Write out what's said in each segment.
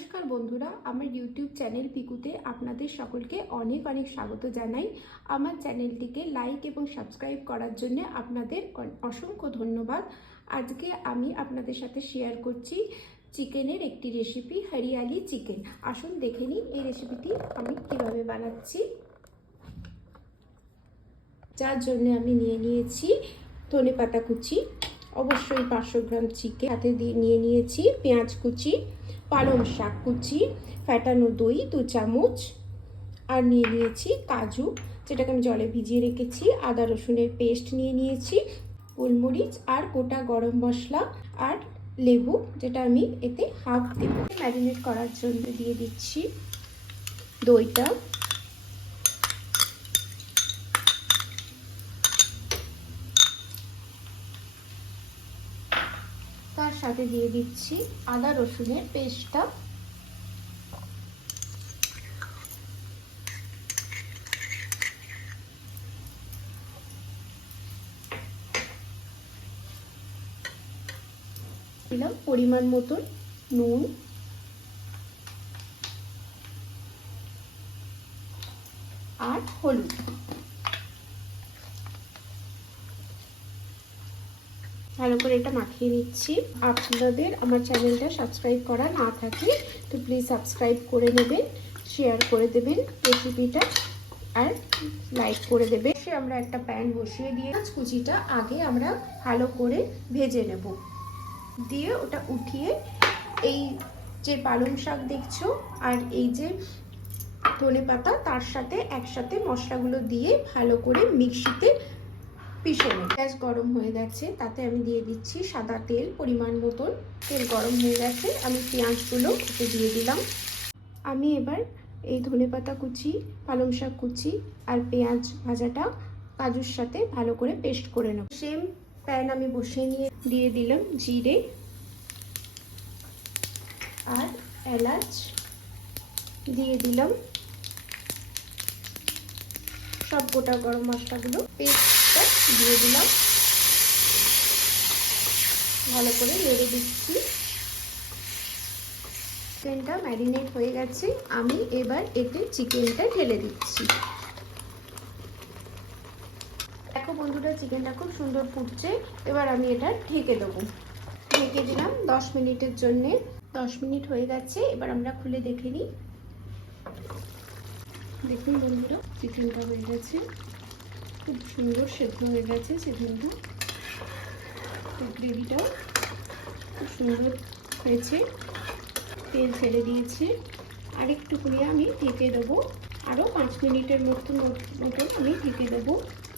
নমস্কার বন্ধুরা, আমার ইউটিউব চ্যানেল পিকুতে আপনাদের সকলকে অনেক অনেক স্বাগত জানাই। আমার চ্যানেলটিকে লাইক এবং সাবস্ক্রাইব করার জন্য আপনাদের অসংখ্য ধন্যবাদ। আজকে আমি আপনাদের সাথে শেয়ার করছি চিকেনের একটি রেসিপি, হরিয়ালি চিকেন। আসুন দেখে নিন এই রেসিপিটি আমি কিভাবে বানাচ্ছি। যার জন্য আমি নিয়ে নিয়েছি ধনেপাতা কুচি, অবশ্যই 500 গ্রাম চিকেন, সাথে দিয়ে নিয়ে নিয়েছি পেঁয়াজ কুচি, পালং শাক কুচি, ফ্যাটানো দই 2 চামচ, আর নিয়ে নিয়েছি কাজু যেটাকে আমি জলে ভিজিয়ে রেখেছি, আদা রসুনের পেস্ট নিয়ে নিয়েছি, গোলমরিচ আর গোটা গরম মশলা, আর লেবু যেটা আমি এতে হাফ দেব। ম্যারিনেট করার জন্য দিয়ে দিচ্ছি দইটা, তার সাথে দিয়ে দিচ্ছি আদা রসুনের পেস্টটা, দিলাম পরিমাণ মতন নুন, আর হলুদ। ভালো করে এটা মাখিয়ে নিচ্ছি। আপনাদের আমার চ্যানেলটা সাবস্ক্রাইব করা না থাকে তো প্লিজ সাবস্ক্রাইব করে নেবেন, শেয়ার করে দেবেন রেসিপিটা, আর লাইক করে দেবেন। আমরা একটা প্যান বসিয়ে দিয়ে কুচিটা আগে আমরা ভালো করে ভেজে নেব, দিয়ে ওটা উঠিয়ে এই যে পালং শাক দেখছো আর এই যে ধনেপাতা তার সাথে একসাথে মশলাগুলো দিয়ে ভালো করে মিক্সিতে পিষে নেব। গ্যাস গরম হয়ে গেছে, তাতে আমি দিয়ে দিচ্ছি সাদা তেল পরিমাণ মতন। তেল গরম হয়ে গেছে, আমি পেঁয়াজগুলো ওতে দিয়ে দিলাম। আমি এবার এই ধনেপাতা কুচি, পালং শাক কুচি আর পেঁয়াজ ভাজাটা কাজুর সাথে ভালো করে পেস্ট করে নেব। সেম প্যান আমি বসিয়ে নিয়ে দিয়ে দিলাম জিরে আর এলাচ, দিয়ে দিলাম সব গোটা গরম মশলাগুলো, পেস্টটা দিয়ে দিলাম, ভালো করে নেড়ে দিচ্ছি। চিকেনটা ম্যারিনেট হয়ে গেছে, আমি এবার এতে চিকেনটা ঢেলে দিচ্ছি। দেখো বন্ধুরা, চিকেনটা খুব সুন্দর ফুটছে। এবার আমি এটা ঢেকে দেবো। ঢেকে দিলাম 10 মিনিটের জন্য। 10 মিনিট হয়ে গেছে, এবার আমরা খুলে দেখে নিই। দেখুন বন্ধুরা, চিকেনটা হয়ে গেছে, খুব সুন্দর সেদ্ধ হয়ে গেছে চিকেনটা। গ্রেভিটাও খুব সুন্দর হয়েছে, তেল ছেড়ে দিয়েছে। আরেকটু করে আমি ঢেকে দেবো, আরও 5 মিনিটের মতন আমি ঢেকে দেবো।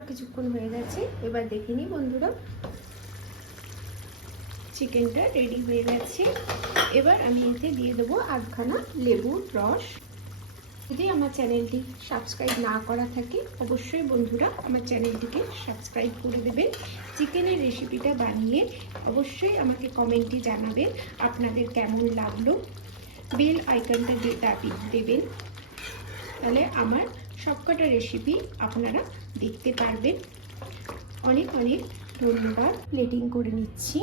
কিছুক্ষণ হয়ে গেছে, এবার দেখে নিই বন্ধুরা, চিকেনটা রেডি হয়ে গেছে। এবার আমি এতে দিয়ে দেবো আধখানা লেবুর রস। যদি আমার চ্যানেলটি সাবস্ক্রাইব না করা থাকে অবশ্যই বন্ধুরা আমার চ্যানেলটিকে সাবস্ক্রাইব করে দেবেন। চিকেনের রেসিপিটা বানিয়ে অবশ্যই আমাকে কমেন্টে জানাবেন আপনাদের কেমন লাগলো। বেল আইকনটা দেবেন, তাহলে আমার সবকটা রেসিপি আপনারা দেখতে পারবেন। অনেক অনেক ধন্যবাদ। প্লেটিং করে নিচ্ছি।